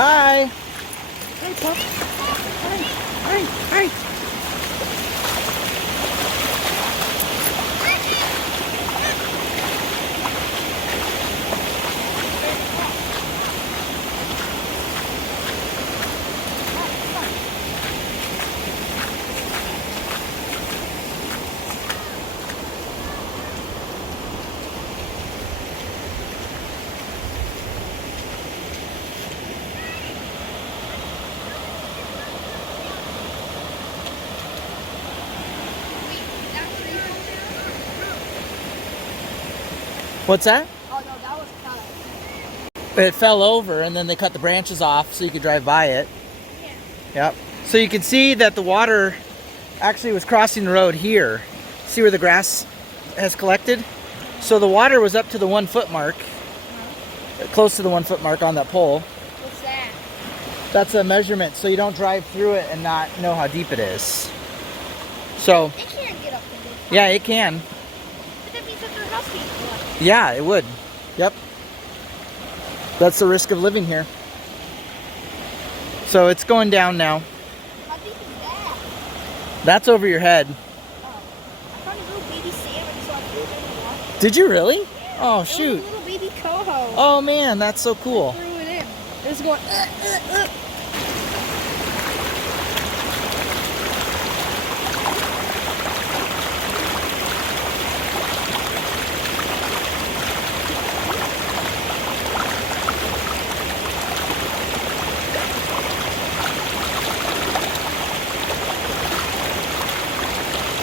Hi. Hey, pup. Hey. What's that? Oh, no, that was kind of... It fell over and then they cut the branches off so you could drive by it. Yeah. Yep. So you can see that the water actually was crossing the road here. See where the grass has collected? So the water was up to the 1 foot mark, close to the 1 foot mark on that pole. What's that? That's a measurement so you don't drive through it and not know how deep it is. So, They can't get up the roof. yeah, it can. But that means that their house being flooded. Yeah, it would. Yep. That's the risk of living here. So it's going down now. How deep is that? That's over your head. Oh. I found a little baby salmon, so I threw it in the water. Did you really? Yeah. Oh, It was shoot. a little baby coho. Oh, man, that's so cool. I threw it in. It was going,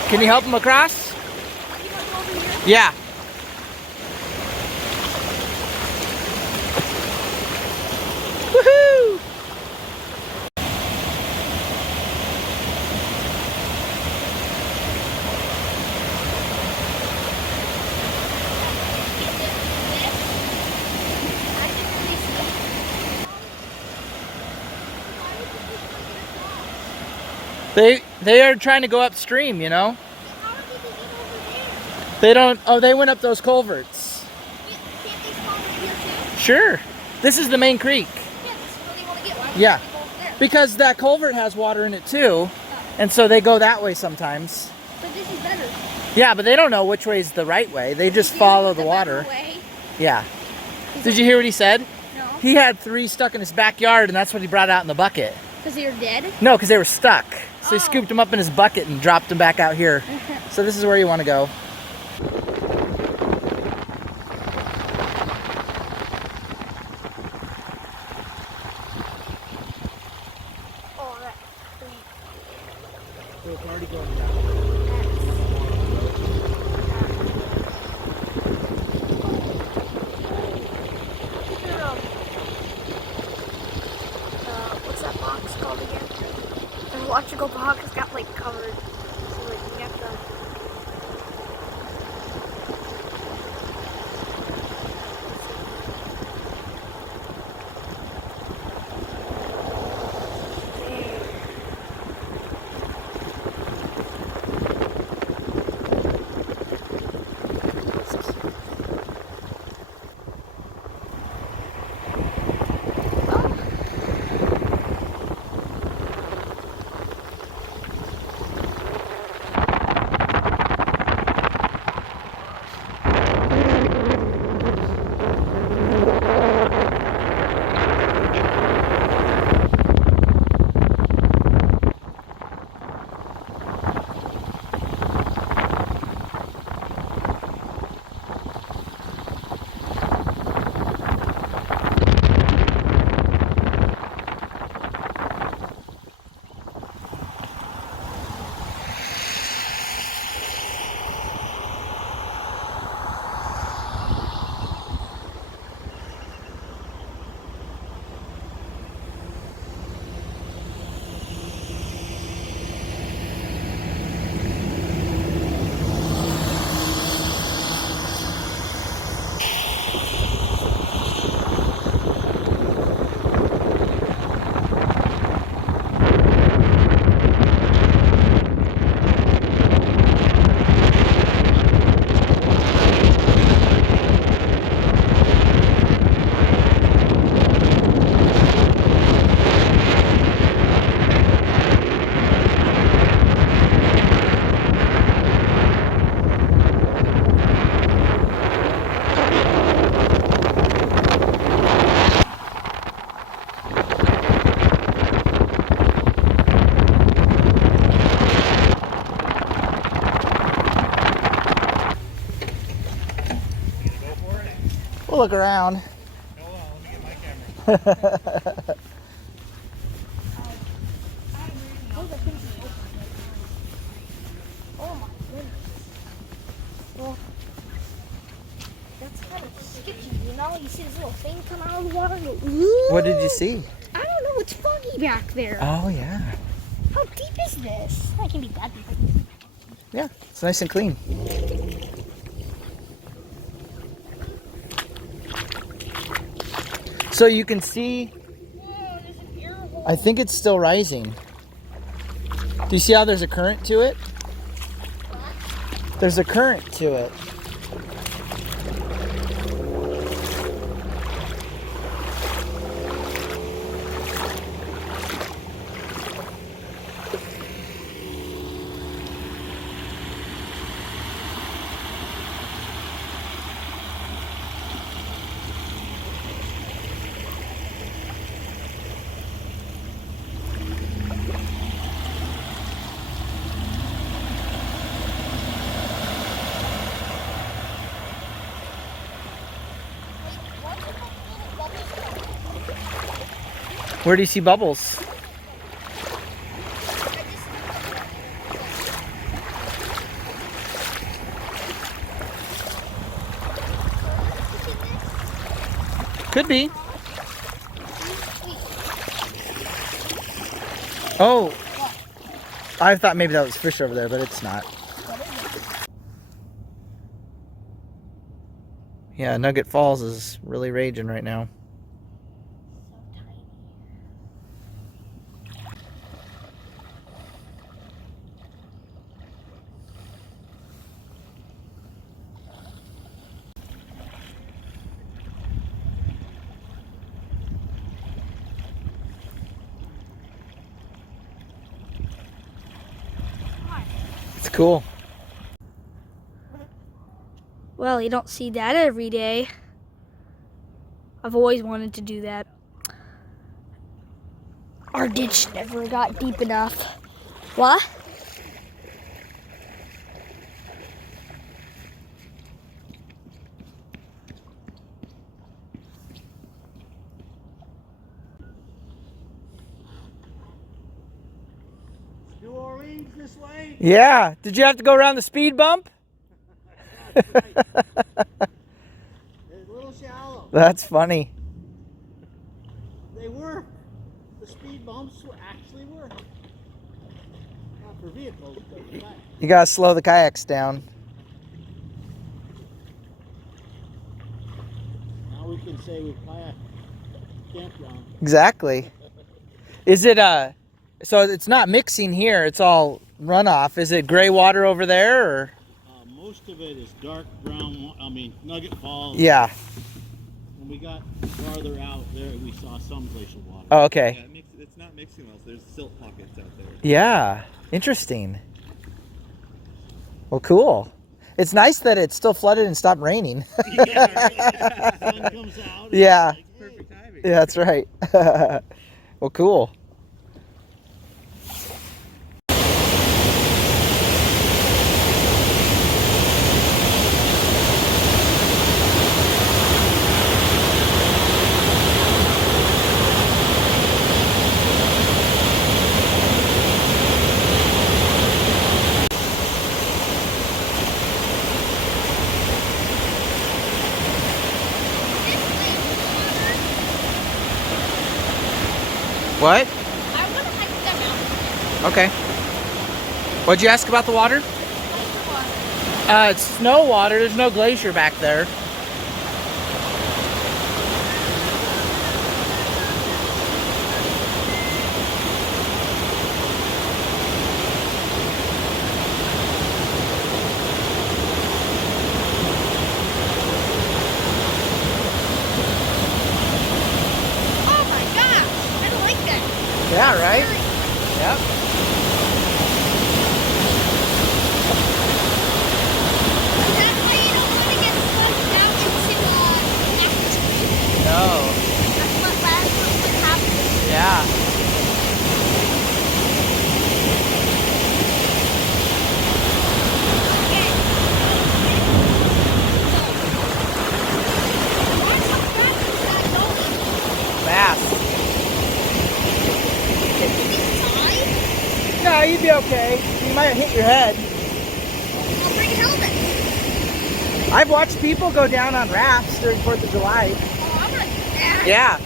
Can you help him across? Yeah. Woohoo! They are trying to go upstream, you know? They don't, oh, they went up those culverts. Sure. This is the main creek. Yeah. Because that culvert has water in it too. And so they go that way sometimes. But this is better. Yeah, but they don't know which way is the right way. They just follow the water. Yeah. Did you hear what he said? No. He had 3 stuck in his backyard and that's what he brought out in the bucket. Because they were dead? No, because they were stuck. So he Oh. scooped them up in his bucket and dropped them back out here. So this is where you want to go. Oh, that creek. It's already going down. What's that box called again? The electrical box got like covered. So like you have to We'll look around. Hold on, let me get my camera. Oh my goodness. Well, that's kind of sketchy, you know? You see this little thing come out of the water? And go, What did you see? I don't know. It's foggy back there. Oh, yeah. How deep is this? That can be that deep. Yeah, it's nice and clean. So you can see, Whoa, there's an air hole. I think it's still rising. Do you see how there's a current to it? There's a current to it. Where do you see bubbles? Could be. Oh, I thought maybe that was fish over there, but it's not. Yeah, Nugget Falls is really raging right now. It's cool. Well, you don't see that every day. I've always wanted to do that. Our ditch never got deep enough. What? New Orleans this way? Yeah. Did you have to go around the speed bump? It's a little shallow. That's funny. They were. The speed bumps actually were. Not for vehicles, but for that. You gotta slow the kayaks down. Now we can say we've kayak campground. Exactly. Is it so it's not mixing here, it's all runoff. Is it gray water over there or? Most of it is dark brown, Nugget Falls. Yeah. When we got farther out there, we saw some glacial water. Oh, okay. Yeah, it's not mixing well. So there's silt pockets out there. Yeah. Interesting. Well, cool. It's nice that it's still flooded and stopped raining. Yeah, right. The sun comes out. Yeah. It's like, Perfect timing. Yeah, that's right. Well, cool. What? I want to hike that mountain. Okay. What'd you ask about the water? It's snow water. There's no glacier back there. Oh my gosh, I don't like that. Yeah, right? Yep. That's why you don't want to get swept No, you'd be okay. You might hit your head. I'll bring a helmet. I've watched people go down on rafts during 4th of July. Oh, I'm gonna do that. Yeah.